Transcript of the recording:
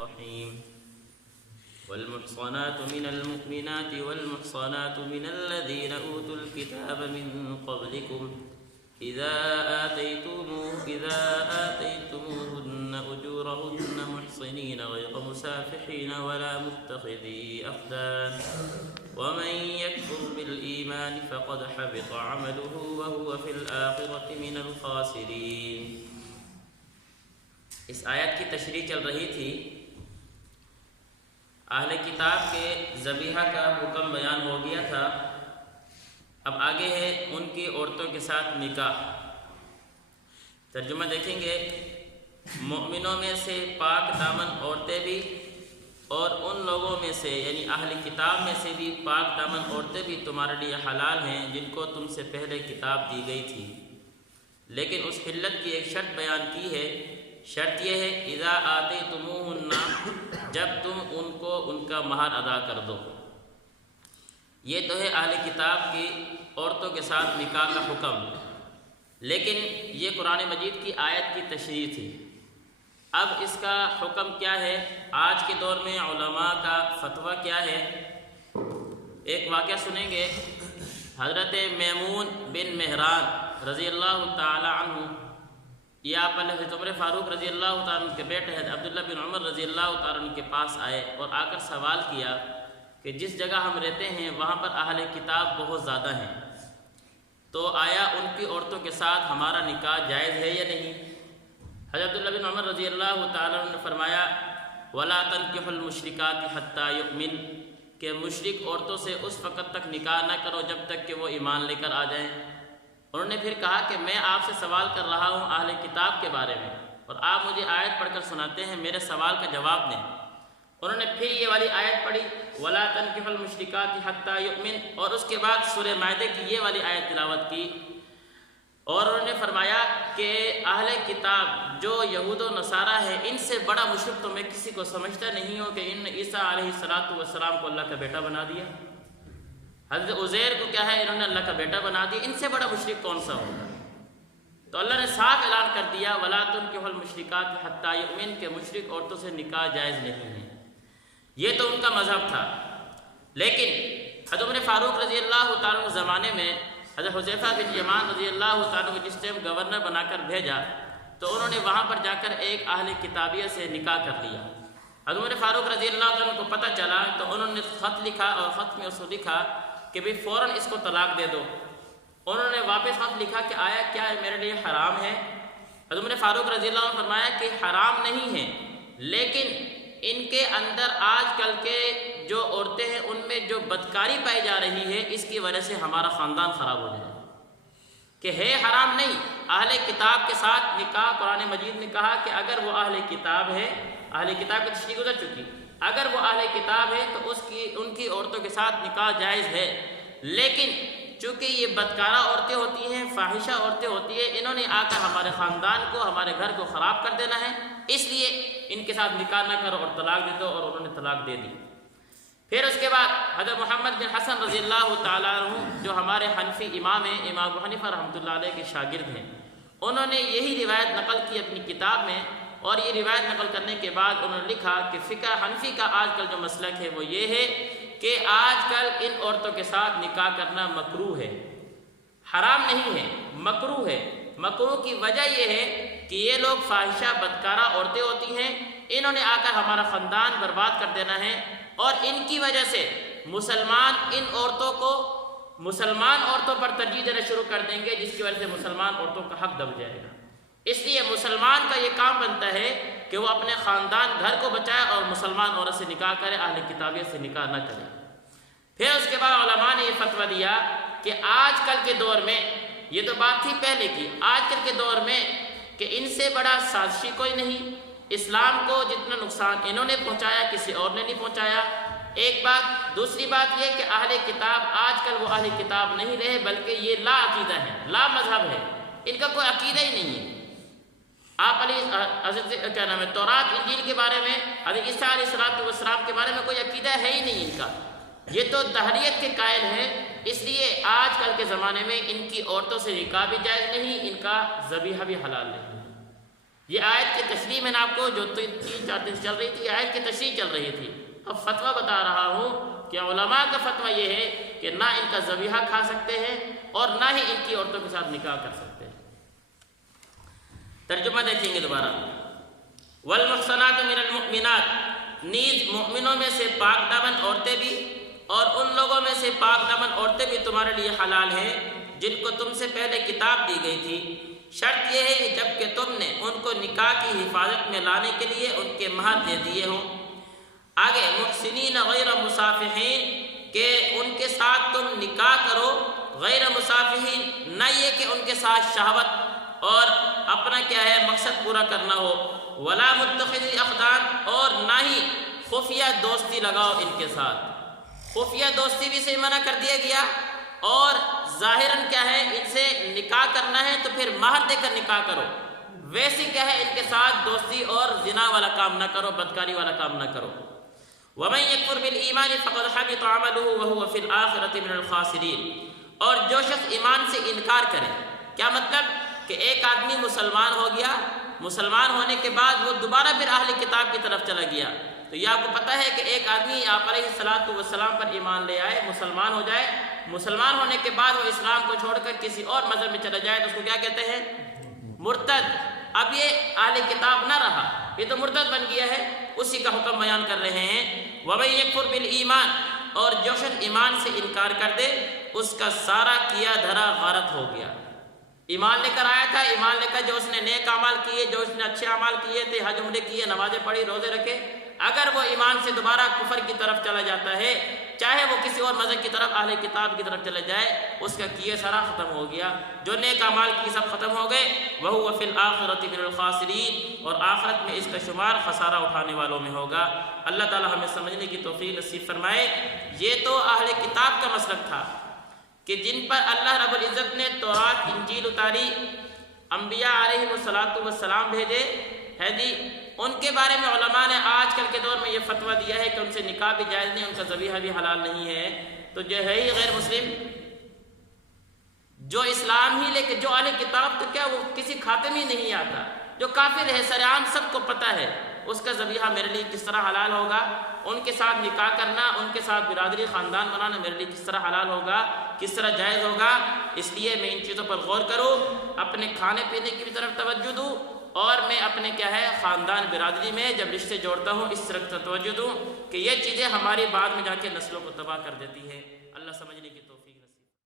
الرحيم والمحصنات من المؤمنات والمحصنات من الذين أوتوا الكتاب من قبلكم إذا آتيتموهن أجورهن محصنين غير مسافحين ولا متخذي أخدان ومن يكفر بالإيمان فقد حبط عمله وهو في الآخرة من الخاسرين۔ اس آیت کی تشریح چل رہی تھی، اہل کتاب کے ذبیحہ کا حکم بیان ہو گیا تھا، اب آگے ہے ان کی عورتوں کے ساتھ نکاح۔ ترجمہ دیکھیں گے، مومنوں میں سے پاک دامن عورتیں بھی اور ان لوگوں میں سے یعنی اہل کتاب میں سے بھی پاک دامن عورتیں بھی تمہارے لیے حلال ہیں جن کو تم سے پہلے کتاب دی گئی تھی، لیکن اس حلت کی ایک شرط بیان کی ہے۔ شرط یہ ہے اذا آتیتموہن، جب تم ان کو ان کا مہر ادا کر دو۔ یہ تو ہے اہل کتاب کی عورتوں کے ساتھ نکاح کا حکم، لیکن یہ قرآن مجید کی آیت کی تشریح تھی۔ اب اس کا حکم کیا ہے؟ آج کے دور میں علماء کا فتویٰ کیا ہے؟ ایک واقعہ سنیں گے۔ حضرت میمون بن مہران رضی اللہ تعالی عنہ، یہ آپ حضرت عمر فاروق رضی اللہ تعالیٰ عنہ کے بیٹے حضرت عبداللہ بن عمر رضی اللہ تعالیٰ عنہ کے پاس آئے اور آ کر سوال کیا کہ جس جگہ ہم رہتے ہیں وہاں پر اہل کتاب بہت زیادہ ہیں، تو آیا ان کی عورتوں کے ساتھ ہمارا نکاح جائز ہے یا نہیں؟ حضرت عبداللہ بن عمر رضی اللہ تعالیٰ عنہ نے فرمایا وَلَا تَنْكِحُوا الْمُشْرِكَاتِ حَتَّى يُؤْمِنْ، کہ مشرک عورتوں سے اس وقت تک نکاح نہ کرو جب تک کہ وہ ایمان لے کر آ جائیں۔ انہوں نے پھر کہا کہ میں آپ سے سوال کر رہا ہوں اہل کتاب کے بارے میں، اور آپ مجھے آیت پڑھ کر سناتے ہیں، میرے سوال کا جواب دیں۔ انہوں نے پھر یہ والی آیت پڑھی وَلَا تَنْكِحُوا الْمُشْرِكَاتِ حَتَّى يُؤْمِنْ، اور اس کے بعد سورۃ مائدہ کی یہ والی آیت تلاوت کی، اور انہوں نے فرمایا کہ اہل کتاب جو یہود و نصارہ ہے ان سے بڑا مشرک تو میں کسی کو سمجھتا نہیں ہوں کہ ان نے عیسیٰ علیہ السلام کو اللہ کا بیٹا بنا دیا، حضرت عزیر کو کیا ہے انہوں نے اللہ کا بیٹا بنا دیا، ان سے بڑا مشرک کون سا ہوگا؟ تو اللہ نے صاف اعلان کر دیا وَلَا تُنْكِحُوا الْمُشْرِكَاتِ حَتَّى يُؤْمِنْ، کہ مشرک عورتوں سے نکاح جائز نہیں ہے۔ یہ تو ان کا مذہب تھا، لیکن حضرت عمر فاروق رضی اللہ تعالیٰ عنہ زمانے میں حضرت حذیفہ بن یمان رضی اللہ تعالیٰ عنہ جس ٹائم گورنر بنا کر بھیجا تو انہوں نے وہاں پر جا کر ایک اہل کتابیہ سے نکاح کر لیا۔ حضرت عمر فاروق رضی اللہ تعالیٰ عنہ کو پتہ چلا تو انہوں نے خط لکھا، اور خط میں اس کو لکھا کہ بھئی فوراً اس کو طلاق دے دو۔ انہوں نے واپس خط لکھا کہ آیا کیا میرے لیے حرام ہے؟ حضرت عمر فاروق رضی اللہ عنہ نے فرمایا کہ حرام نہیں ہے، لیکن ان کے اندر آج کل کے جو عورتیں ہیں ان میں جو بدکاری پائی جا رہی ہے اس کی وجہ سے ہمارا خاندان خراب ہو جائے، کہ ہے حرام نہیں۔ اہل کتاب کے ساتھ نکاح قرآن مجید نے کہا کہ اگر وہ اہل کتاب ہے، اہل کتاب کی تشریح گزر چکی، اگر وہ اہل کتاب ہے تو ان کی عورتوں کے ساتھ نکاح جائز ہے، لیکن چونکہ یہ بدکارہ عورتیں ہوتی ہیں، فاحشہ عورتیں ہوتی ہیں، انہوں نے آ کر ہمارے خاندان کو، ہمارے گھر کو خراب کر دینا ہے، اس لیے ان کے ساتھ نکاح نہ کرو اور طلاق دے دو، اور انہوں نے طلاق دے دی۔ پھر اس کے بعد حضرت محمد بن حسن رضی اللہ تعالیٰ عنہ جو ہمارے حنفی امام ہیں، امام ابو حنیفہ رحمۃ اللہ علیہ کے شاگرد ہیں، انہوں نے یہی روایت نقل کی اپنی کتاب میں، اور یہ روایت نقل کرنے کے بعد انہوں نے لکھا کہ فقہ حنفی کا آج کل جو مسلک ہے وہ یہ ہے کہ آج کل ان عورتوں کے ساتھ نکاح کرنا مکروہ ہے، حرام نہیں ہے، مکروہ ہے۔ مکروہ کی وجہ یہ ہے کہ یہ لوگ فاحشہ بدکارہ عورتیں ہوتی ہیں، انہوں نے آ کر ہمارا خاندان برباد کر دینا ہے، اور ان کی وجہ سے مسلمان ان عورتوں کو مسلمان عورتوں پر ترجیح دینا شروع کر دیں گے، جس کی وجہ سے مسلمان عورتوں کا حق دب جائے گا۔ اس لیے مسلمان کا یہ کام بنتا ہے کہ وہ اپنے خاندان گھر کو بچائے اور مسلمان عورت سے نکاح کرے، اہل کتابیت سے نکاح نہ کرے۔ پھر اس کے بعد علماء نے یہ فتویٰ دیا کہ آج کل کے دور میں، یہ تو بات تھی پہلے کی، آج کل کے دور میں کہ ان سے بڑا سازشی کوئی نہیں، اسلام کو جتنا نقصان انہوں نے پہنچایا کسی اور نے نہیں پہنچایا، ایک بات۔ دوسری بات یہ کہ اہل کتاب آج کل وہ اہل کتاب نہیں رہے، بلکہ یہ لا عقیدہ ہے، لا مذہب ہے، ان کا کوئی عقیدہ ہی نہیں ہے۔ آپ حضرت کیا نام ہے تورات انجیل کے بارے میں، حضرت عیسیٰ علیہ السلام کے بارے میں کوئی عقیدہ ہے ہی نہیں ان کا، یہ تو دہریت کے قائل ہیں۔ اس لیے آج کل کے زمانے میں ان کی عورتوں سے نکاح بھی جائز نہیں، ان کا ذبیحہ بھی حلال نہیں۔ یہ آیت کی تشریح میں نے آپ کو جو 3-4 دن چل رہی تھی، آیت کی تشریح چل رہی تھی، اب فتویٰ بتا رہا ہوں کہ علماء کا فتویٰ یہ ہے کہ نہ ان کا ذبیحہ کھا سکتے ہیں اور نہ ہی ان کی عورتوں کے ساتھ نکاح کر سکتے ہیں۔ ترجمہ دیکھیں گے دوبارہ، والمحصنات من المؤمنات، نیز مومنوں میں سے پاک دامن عورتیں بھی اور ان لوگوں میں سے پاک دامن عورتیں بھی تمہارے لیے حلال ہیں جن کو تم سے پہلے کتاب دی گئی تھی، شرط یہ ہے جب کہ تم نے ان کو نکاح کی حفاظت میں لانے کے لیے ان کے مہر دے دیے ہوں۔ آگے محسنین غیر مصافحین، کہ ان کے ساتھ تم نکاح کرو غیر مصافحین، نہ یہ کہ ان کے ساتھ شہوت اور اپنا کیا ہے مقصد پورا کرنا ہو، ولا متخذی اخدان، اور نہ ہی خفیہ دوستی لگاؤ ان کے ساتھ۔ خفیہ دوستی بھی سے منع کر دیا گیا، اور ظاہراً کیا ہے ان سے نکاح کرنا ہے تو پھر مہر دے کر نکاح کرو، ویسے کیا ہے ان کے ساتھ دوستی اور زنا والا کام نہ کرو، بدکاری والا کام نہ کرو۔ وَمَن يَكْفُرْ بِالْإِيمَانِ فَقَدْ حَبِطَ عَمَلُهُ وَهُوَ فِي الْآخِرَةِ مِنَ الْخَاسِرِينَ، اور جو شخص ایمان سے انکار کرے، کیا مطلب کہ ایک آدمی مسلمان ہو گیا، مسلمان ہونے کے بعد وہ دوبارہ پھر اہل کتاب کی طرف چلا گیا، تو یہ آپ کو پتہ ہے کہ ایک آدمی آپ علیہ السلام پر ایمان لے آئے، مسلمان ہو جائے، مسلمان ہونے کے بعد وہ اسلام کو چھوڑ کر کسی اور مذہب میں چلا جائے تو اس کو کیا کہتے ہیں؟ مرتد۔ اب یہ اہل کتاب نہ رہا، یہ تو مرتد بن گیا ہے، اسی کا حکم بیان کر رہے ہیں۔ وَمَن يَكْفُرْ بِالْإِيمَانِ، اور جو شخص ایمان سے انکار کر دے اس کا سارا کیا دھرا غارت ہو گیا۔ ایمان لے کر آیا تھا، ایمان لے کر جو اس نے نیک اعمال کیے، جو اس نے اچھے اعمال کیے تھے، حج عمرے کیے، نمازیں پڑھی، روزے رکھے، اگر وہ ایمان سے دوبارہ کفر کی طرف چلا جاتا ہے، چاہے وہ کسی اور مذہب کی طرف اہل کتاب کی طرف چلا جائے، اس کا کیے سارا ختم ہو گیا، جو نیک اعمال کی سب ختم ہو گئے۔ وَهُوَ فِي الْآخِرَةِ مِنَ الْخَاسِرِينَ، اور آخرت میں اس کا شمار خسارہ اٹھانے والوں میں ہوگا۔ اللہ تعالی ہمیں سمجھنے کی توفیق نصیب فرمائے۔ یہ تو اہل کتاب کا مسلک تھا کہ جن پر اللہ رب العزت نے تورات انجیل اتاری، انبیاء علیہ السلام بھیجے ہے جی، ان کے بارے میں علماء نے آج کل کے دور میں یہ فتویٰ دیا ہے کہ ان سے نکاح بھی جائز نہیں، ان کا ذبیحہ بھی حلال نہیں ہے، تو جو ہے ہی غیر مسلم، جو اسلام ہی لے کے جو اہل کتاب، تو کیا وہ کسی کھاتے میں ہی نہیں آتا، جو کافر ہے سر عام سب کو پتہ ہے، اس کا ذبیحہ میرے لیے کس طرح حلال ہوگا، ان کے ساتھ نکاح کرنا، ان کے ساتھ برادری خاندان بنانا میرے لیے کس طرح حلال ہوگا، کس طرح جائز ہوگا۔ اس لیے میں ان چیزوں پر غور کروں، اپنے کھانے پینے کی بھی طرف توجہ دوں، اور میں اپنے کیا ہے خاندان برادری میں جب رشتے جوڑتا ہوں اس طرح توجہ دوں کہ یہ چیزیں ہماری بعد میں جا کے نسلوں کو تباہ کر دیتی ہے۔ اللہ سمجھنے کی توفیق